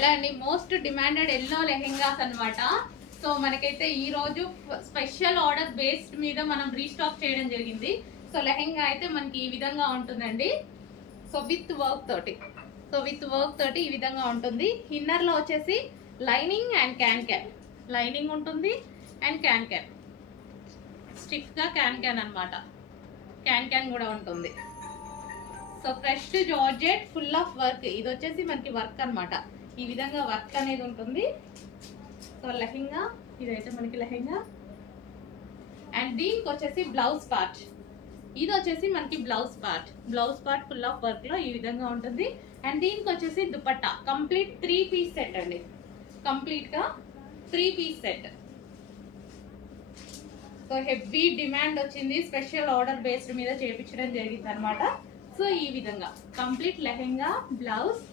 Hello అండి, most demanded yellow lehengas అన్నమాట. So మనకైతే ఈ రోజు స్పెషల్ ఆర్డర్ బేస్డ్ మీద మనం రీస్టాక్ చేయడం జరిగింది. సో లెహెంగా అయితే మనకి ఈ విధంగా ఉంటుందండి. సో విత్ వర్క్ తోటి ఈ విధంగా ఉంటుంది. ఇన్నర్ లో వచ్చేసి లైనింగ్ అండ్ క్యాన్ లైనింగ్ ఉంటుంది అండ్ క్యాన్ స్టిఫ్ గా క్యాన్ అన్నమాట. క్యాన్ కూడా ఉంటుంది. So fresh georgette full of work. ఇది వచ్చేసి మనకి వర్క్ అన్నమాట. ఈ విధంగా వర్క్ అనేది ఉంటుంది. సో లెహెంగా ఇదైతే మనకి లెహెంగా అండ్ దీనికి వచ్చేసి బ్లౌజ్ పార్ట్. ఇది వచ్చేసి మనకి blouse part full of work లో ఈ విధంగా ఉంటుంది. అండ్ దీనికి వచ్చేసి దుపట్టా కంప్లీట్ 3 పీస్ సెట్ అండి. కంప్లీట్ గా 3 piece set. So heavy demand వచ్చింది, స్పెషల్ ఆర్డర్ బేస్డ్ మీద చేయించడం జరిగింది అనమాట. సో ఈ విధంగా కంప్లీట్ లెహెంగా, బ్లౌజ్